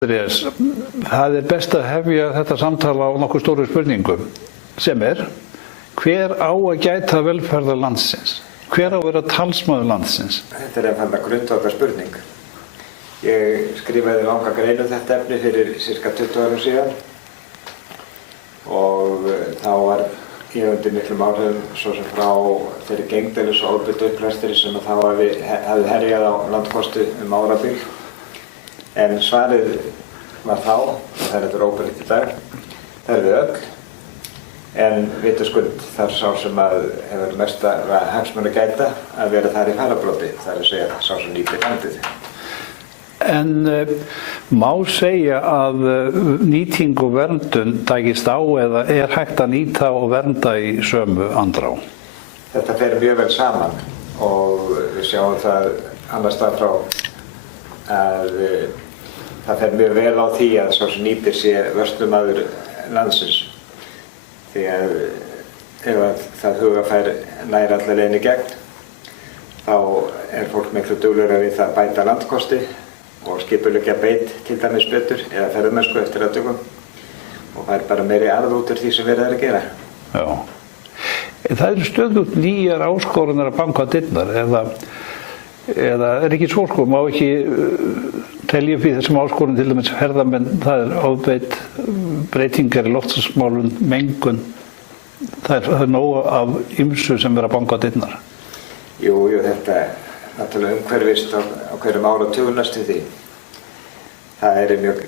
Andrés, það best að hefja þetta samtala á nokkuð stóru spurningum sem hver á að gæta velferðar landsins? Hver á að vera talsmaður landsins? Þetta einfaldlega grundvallar spurning. Ég skrifaði langa grein þetta efni fyrir cirka 20 árum síðan og þá var ég undir miklum áhrifum svo sem frá þeirri gengdælis og ofbeldi upplæstri sem þá hafði herjað á landkosti árabil. En svarið var þá, og það þetta óbreytt í dag, það við öll, en vitaskuld þar sá sem hefur mesta hagsmuni gæta að vera þar í fararbroddi, það að segja sá sem nýtir landið. En má segja að nýting og verndun takist á eða hægt að nýta og vernda í sömu andrá? Þetta fer mjög vel saman og við sjáum það annars staðar frá að það fer mjög vel á því að sá sem nýtir sé vörslumaður landsins. Því að ef það hugafær nær alla leiðina í gegn, þá fólk miklu duglegra við það að bæta landkosti og skipuleggja beit til dæmis betur eða ferðamennsku eftir atvikum og fær bara meiri arð út úr því sem verið að gera. Já. Það eru stöðugt nýjar áskoranir að banka á dyrnar eða ekki svo sko, má ekki telja upp í þessum áskorunum til dæmis ferðamenn, það ofbeit, breytingar í loftslagsmálum, mengun, það nóg af ýmsu sem vera að banka á dyrnar. Jú, þetta náttúrulega umhverfist á hverjum áratugum næstu því. Það mjög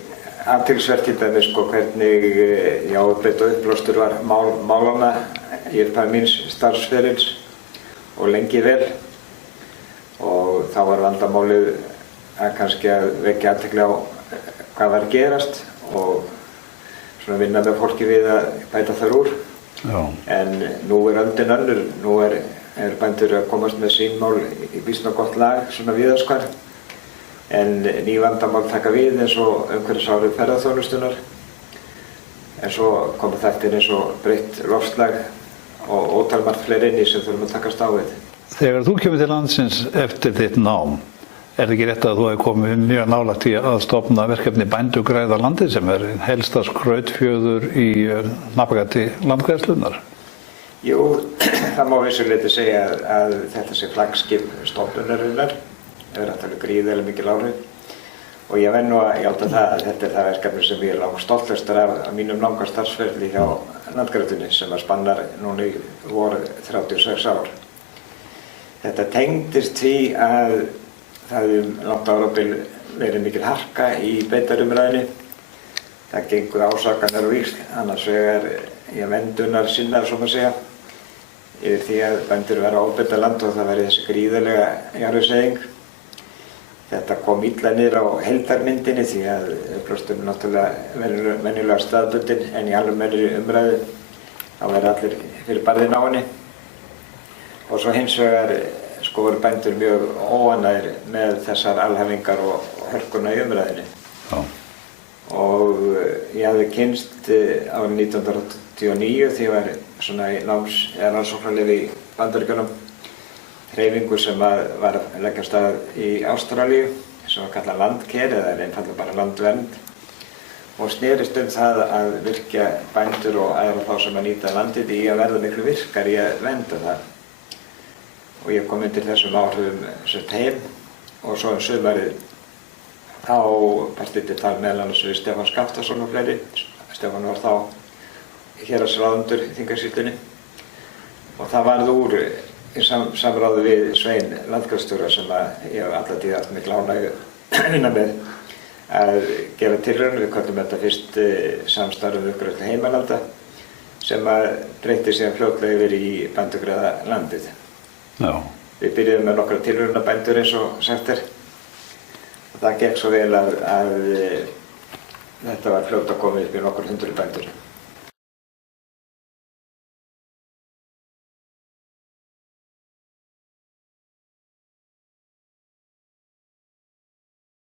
athyglisvert til dæmis sko hvernig ofbeit og uppblástur var málanna í upphafi míns starfsferils og lengi vel. Og þá var vandamálið að kannski að vekja athygli á hvað var að gerast og svona vinna með fólki við að bæta þar úr. Já. En nú öldin önnur, nú bændur að komast með sín mál í býsna gott lag, svona víðaskvar. En ný vandamál taka við eins og umhverfisárið ferðaþjónustunnar. En svo koma þættir eins og breytt loftslag og ótalmargt fleiri inni sem þurfum að takast á við. Þegar þú kemur til landsins eftir þitt nám, það ekki rétt að þú hefur komið mjög nálægt í að stofna verkefni Bændugræða landið sem helsta skrautfjöður í hnappagati landgræðslunnar? Jú, það má vissuleyti segja að þetta sé flaggskip stofnunarinnar, það alveg gríðarlega mikil áhrif og ég verð nú að játa það að þetta það verkefni sem ég er stoltastur af mínum langa starfsferli hjá landgræðslunni sem spannar núna í vor 36 ár. Þetta tengdist því að það langt árabil verið mikil harka í beitarumræðunni. Það gengur ásakanir og víxl, annars vegar vendunar sinnar, svo að segja, yfir því að bændur vera ofbeita land og það verið þessi gríðarlega jarðvegseyðing. Þetta kom illa niður á heildarmyndinni því að uppblásturinn náttúrulega venjulega staðbundinn en í almennri umræðu þá verið allir fyrir barðinn á henni. Og svo hins vegar sko voru bændur mjög óánægðir með þessar alhæfingar og hörkuna í umræðinni. Já. Og ég hafði kynnst árið 1989 því ég var svona í rannsóknarleyfi í Bandaríkjunum hreyfingu sem var að leggja af stað í Ástralíu sem var kallað landker eða einfaldlega bara landvernd og snerist það að virkja bændur og aðra þá sem að nýta landið í að verða miklu virkar í að vernda það. Og ég kom undir þessum áhrifum sett heim og svo sumarið þá partið til tal meðal annars við Stefán Skaftason og fleiri. Stefán var þá héraðsráðundur í Þingasýslunni og það varð úr í samráði við Svein landgræðsstjóra sem ég hef alla tíð haft mikla ánægju að vinna með að gera tilraun. Við köllum þetta fyrst samstarf uppgræðslu heimalanda sem breytti síðan fljótlega yfir í Bændugræða landið. Já. Við byrjuðum með nokkra tilraunabændur eins og sagt og það gekk svo vel að þetta var fljótt að koma upp í nokkur 100 bændur.